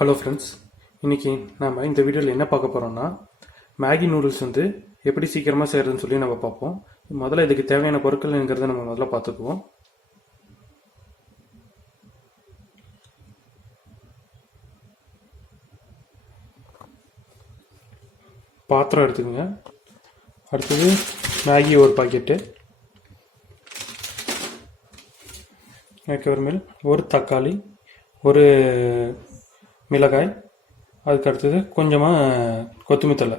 Hello friends, இன்றைக்கி நம்ம இந்த வீடியோவில் என்ன பார்க்க போகிறோம்னா மேகி நூடுல்ஸ் வந்து எப்படி சீக்கிரமாக செய்கிறதுன்னு சொல்லி நம்ம பார்ப்போம். முதல்ல இதுக்கு தேவையான பொருட்கள்ங்கிறத நம்ம முதல்ல பார்த்துக்குவோம். பாத்திரம் எடுத்துக்கோங்க. அடுத்தது மேகி ஒரு பாக்கெட்டு, அதுக்கப்புறமேல் ஒரு தக்காளி, ஒரு மிளகாய், அதுக்கு அடுத்தது கொஞ்சமாக கொத்தமல்லி தழை.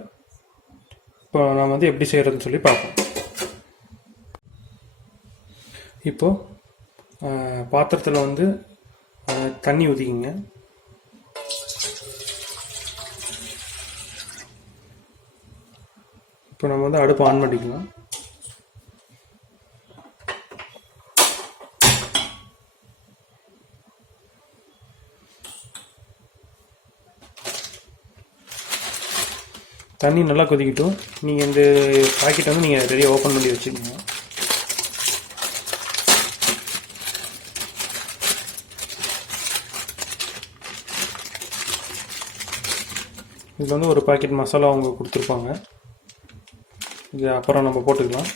இப்போ நாம் வந்து எப்படி செய்கிறதுன்னு சொல்லி பார்ப்போம். இப்போது பாத்திரத்தில் வந்து தண்ணி ஊற்றிக்கிங்க. இப்போ நம்ம வந்து அடுப்பு ஆன் பண்ணிக்கலாம். தண்ணி நல்லா கொதிக்கட்டும். நீங்கள் இந்த பாக்கெட்டை வந்து நீங்கள் ரெடியாக ஓப்பன் பண்ணி வச்சுக்கோங்க. இதில் வந்து ஒரு பாக்கெட் மசாலா அவங்க கொடுத்துருப்பாங்க. இது அப்புறம் நம்ம போட்டுக்கலாம்.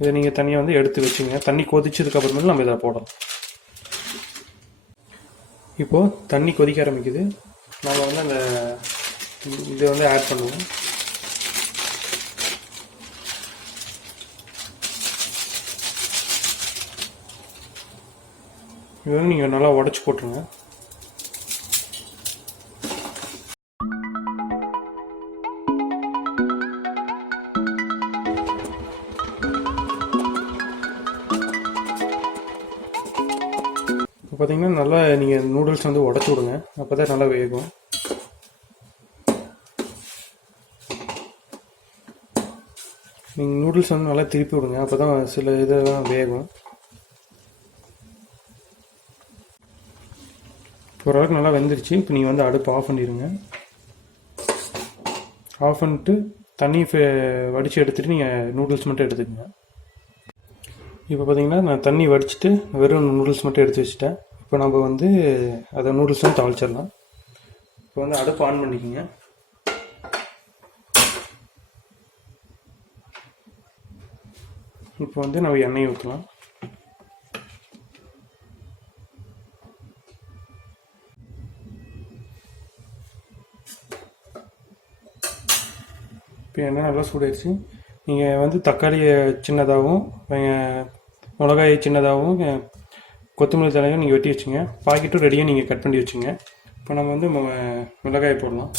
இதை நீங்கள் தனியாக வந்து எடுத்து வச்சுங்க. தண்ணி கொதிச்சதுக்கப்புறமேல நம்ம இதை போடலாம். இப்போது தண்ணி கொதிக்க ஆரம்பிக்குது. நம்ம வந்து அந்த இதை வந்து ஆட் பண்ணுவோம். இது வந்து நீங்கள் நல்லா உடச்சி போட்டுருங்க. பார்த்தீங்கன்னா நல்லா நீங்கள் நூடுல்ஸ் வந்து உடச்சி விடுங்க. அப்போ தான் நல்லா வேகும். நீங்கள் நூடுல்ஸ் வந்து நல்லா திருப்பி விடுங்க. அப்போ தான் சில இதெல்லாம் வேகும். ஓரளவுக்கு நல்லா வெந்துருச்சு. இப்போ நீங்கள் வந்து அடுப்பு ஆஃப் பண்ணிடுங்க. ஆஃப் பண்ணிட்டு தண்ணி வடித்து எடுத்துகிட்டு நீங்கள் நூடுல்ஸ் மட்டும் எடுத்துக்கோங்க. இப்போ பார்த்தீங்கன்னா நான் தண்ணி வடிச்சிட்டு வெறும் நூடுல்ஸ் மட்டும் எடுத்து வச்சுட்டேன். இப்போ நம்ம வந்து அதை நூடுல்ஸ் வந்து தாளிச்சிடலாம். இப்போ வந்து அடுப்பு ஆன் பண்ணிக்கோங்க. இப்போ வந்து நம்ம எண்ணெய் ஊற்றலாம். இப்போ எண்ணெய் நல்லா சூடாயிடுச்சு. நீங்கள் வந்து தக்காளியை சின்னதாகவும் மிளகாயை சின்னதாகவும் கொத்தமல்லி தலையும் நீங்கள் வெட்டி வச்சுங்க. பாக்கெட்டும் ரெடியாக நீங்கள் கட் பண்ணி வச்சுங்க. இப்போ நம்ம வந்து மிளகாயை போடலாம்.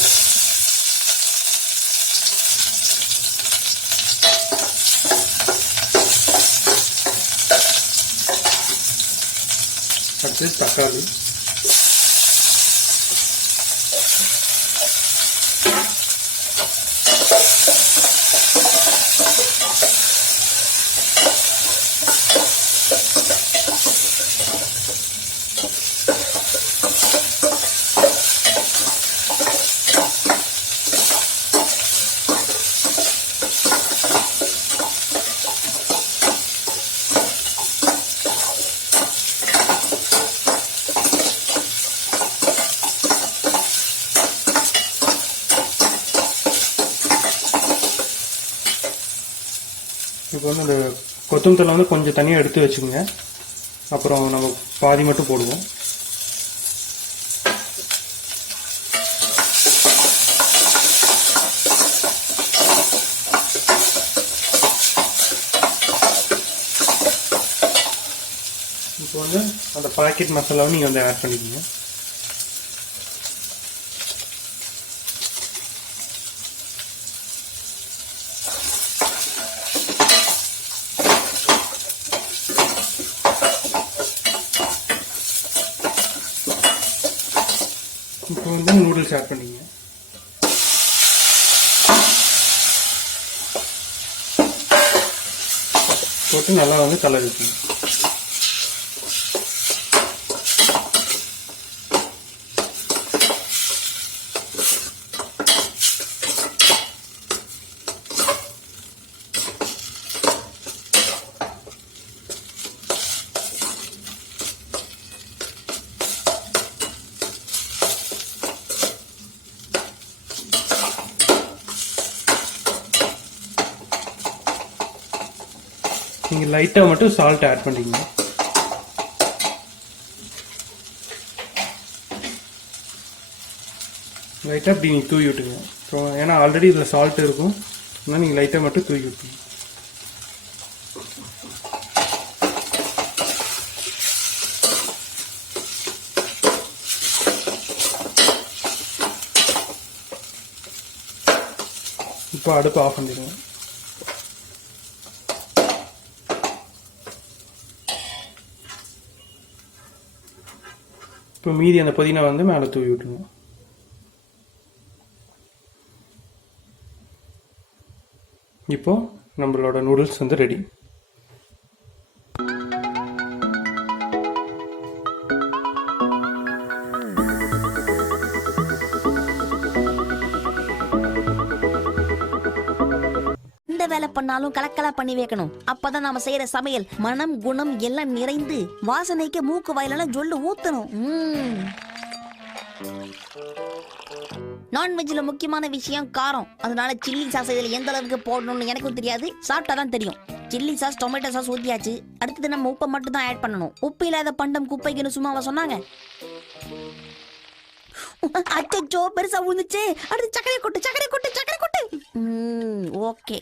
அடுத்து தக்காளி, இப்போ வந்து அந்த கொத்தமல்லி தழை வந்து கொஞ்சம் தனியாக எடுத்து வச்சுக்கோங்க. அப்புறம் நம்ம பாதி மட்டும் போடுவோம். இப்போ வந்து அந்த பாக்கெட் மசாலாவும் நீங்கள் வந்து ஆட் பண்ணிக்கோங்க. இப்போ வந்து நூடுல்ஸ் ஆட் பண்ணிங்க. போட்டு நல்லா வந்து கலர் வைக்கணும். நீங்கள் லைட்டாக மட்டும் சால்ட் ஆட் பண்ணிக்கங்க. லைட்டாக இப்படி நீங்கள் தூவி விட்டுங்க. ஸோ ஏன்னா ஆல்ரெடி இதில் சால்ட் இருக்கும், ஆனால் நீங்கள் லைட்டாக மட்டும் தூவி விட்டுங்க. இப்போ அடுப்பு ஆஃப் பண்ணிடுங்க. இப்போ மீதி அந்த புதினா வந்து மேலே தூவி விட்டுருங்க. இப்போ நம்மளோட நூடுல்ஸ் வந்து ரெடி. வேலை பண்ணாலும் கலக்கலா பண்ணி வைக்கணும். அப்பதான் நாம செய்யற சமையல் மனம் குணம் எல்லாம் நிறைந்து வாசனைக்கு மூக்கு வாயிலெல்லாம் ஜொல்லு ஊத்தணும். நான்வெஜ்ல முக்கியமான விஷயம் காரம். அதனால சில்லி சாஸ் இதுல எந்த அளவுக்கு போடணும்னு எனக்கும் தெரியாது, சாப்பிட்டாதான் தெரியும். சில்லி சாஸ் டொமேட்டோ சாஸ் ஊத்தியாச்சு. அடுத்தது நம்ம உப்பை மட்டும் தான் ஆட் பண்ணணும். உப்பு இல்லாத பண்டம் குப்பைக்குன்னு சும்மாவா சொன்னாங்க? அச்சோ பெருசா விழுந்துச்சு. அடுத்து சக்கரை கொட்டு. ஓகே.